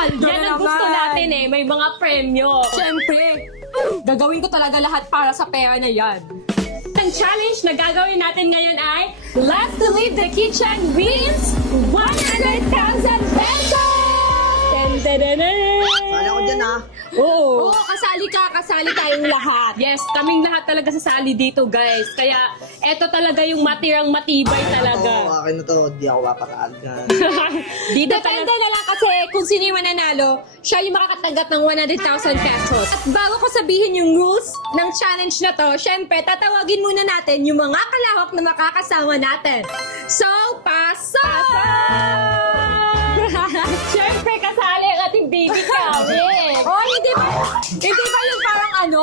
Yan ang gusto natin eh. May mga premyo. Siyempre, gagawin ko talaga lahat para sa pera na yan. Ang challenge na gagawin natin ngayon ay Last to Leave the Kitchen wins 100,000 pesos! Sala ko dyan ha. Oo. Oo, kasali tayong lahat. Yes, kaming lahat talaga sasali dito, guys. Kaya, eto talaga yung matirang matibay talaga. Akin na to. Di ako papatalo dyan. Dito Depende talaga. na lang kasi kung sino yung mananalo, siya yung makakatanggap ng 100,000 pesos. At bago ko sabihin yung rules ng challenge na to, syempre, tatawagin muna natin yung mga kalahok na makakasama natin. So, pasok! Siyempre, kasali ang ating baby Calvin. Oh, hindi ba yun parang ano?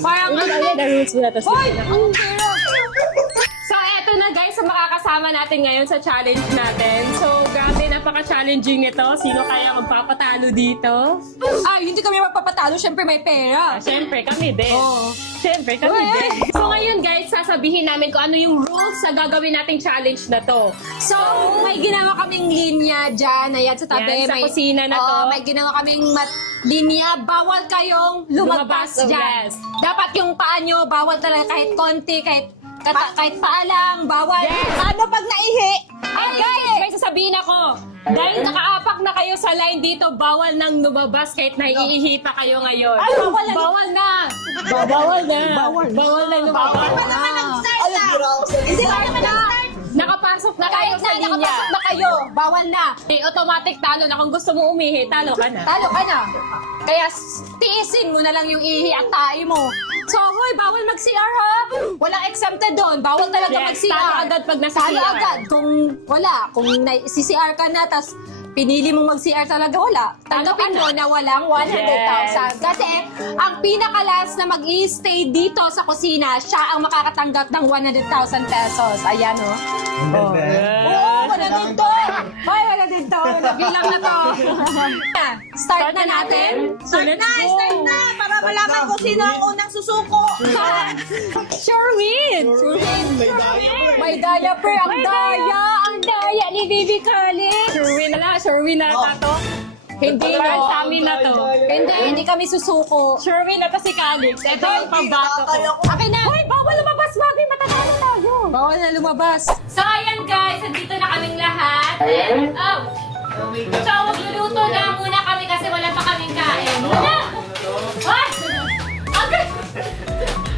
Parang ano? rules na to. Hoy! Ang pera! So, eto na guys, ang makakasama natin ngayon sa challenge natin. So, grabe, napaka-challenging nito. Sino kaya magpapatalo dito? Ay, hindi kami magpapatalo. Syempre, may pera. Siyempre, kami din. Oo. Siyempre, kami Uy, din. So, ngayon guys, sasabihin namin kung ano yung rules sa gagawin nating challenge na to. So, may ginawa kaming linya dyan. Ayan, sa tabi. Yan, sa kusina na to. Oo, may ginawa kaming linya. Bawal kayong lumagpas Lumabas, dyan. yes. Dapat yung paa nyo, bawal talaga kahit konti, kahit paa lang, bawal. Yes. Ano pag naihi? Ay, guys, may sasabihin ako. Dahil nakaapak na kayo sa line dito, bawal nang lumabas kahit naiihi pa kayo ngayon. Ay, bawal na. Bawal na. Bawal na. Bawal na lumabas. Alam, bira ako sa Hindi ba naman na? Nakapasok na kayo Kahit sa na linya. nakapasok na kayo, bawal na. Eh, automatic talo na. Kung gusto mo umihi, talo ka na. Talo ka na. Kaya tiisin mo na lang yung ihi at tae mo. So, hoy, bawal mag-CR ha? Walang exempted doon. Bawal talaga Yes, mag-CR. talo agad pag nasa Talo CR. agad. Kung wala, kung CR ka na, tas pinili mong mag-CR talaga, wala. Tanggapin mo na walang 100,000. Kasi ang pinakalas na mag-i-stay dito sa kusina, siya ang makakatanggap ng 100,000 pesos. Ayan, oh. Oo, wala din to. Hoy, wala din to. Nabilang na to. Start na natin. Start na, start na. Para malaman kung sino ang unang susuko. Sure win! May diaper. Ang daya. Ang daya ni Baby Kali. Sure win na. Sure win na to. Hindi, Para no. sa amin na to. Hindi kami susuko. Sure win na to si Calix. Ito yung pambato ko. Akin na. Uy, bawal lumabas, Bobby. Matatalo tayo. Bawal na lumabas. So, ayan guys. Nandito na kaming lahat. And, so, magluluto na muna kami kasi wala pa kaming kain. Muna! What? Okay.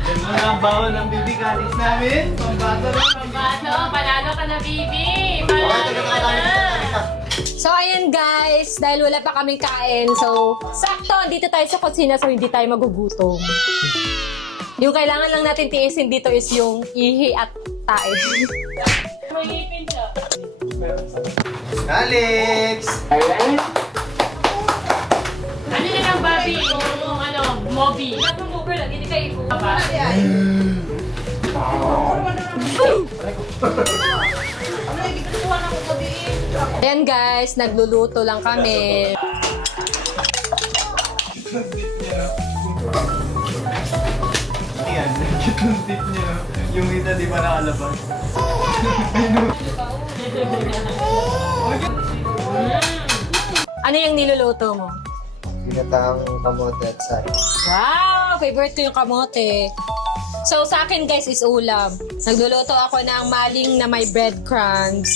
Yan muna ang bawal ng baby kalis namin. Pambato lang. Pambato, panalo ka na, baby. Panalo ka na. So, ayan guys, dahil wala pa kaming kain, so, sakto, dito tayo sa kusina so hindi tayo magugutom. Yung kailangan lang natin tiisin dito is yung ihi at tae. May ipin siya. Alex! Ano na lang, Bobby? Yung ano, Moby. Tapos mo lagi, hindi kayo ipo. Ayan guys, nagluluto lang kami. Ayan, yung tip niya. Yung isa di ba nakalabas? Ano yung niluluto mo? Pinatang kamote at sari. Wow! Favorite ko yung kamote. So, sa akin guys is ulam. Nagluluto ako ng maling na may breadcrumbs.